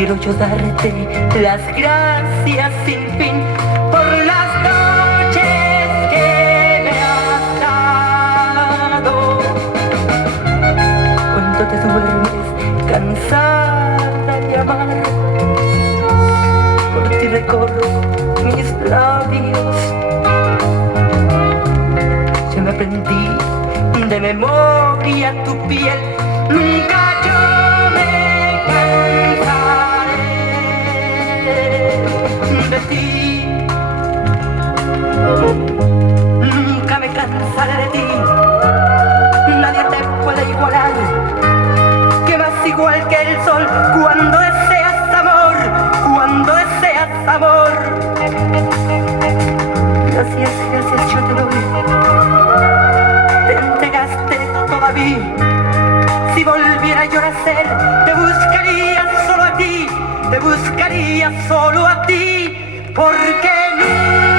quiero yo darte las gracias sin fin por las noches que me has dado. Cuando te duermes cansada de amar, por ti recorro mis labios. Yo me aprendí de memoria tu piel, nunca yo me cansaré de ti, nunca me cansaré de ti. Nadie te puede igualar, que más igual que el sol cuando deseas amor, cuando deseas amor. Gracias, gracias yo te doy, te entregaste toda a mí. Si volviera yo a nacer, te buscaría solo a ti, te buscaría solo a ti, porque nunca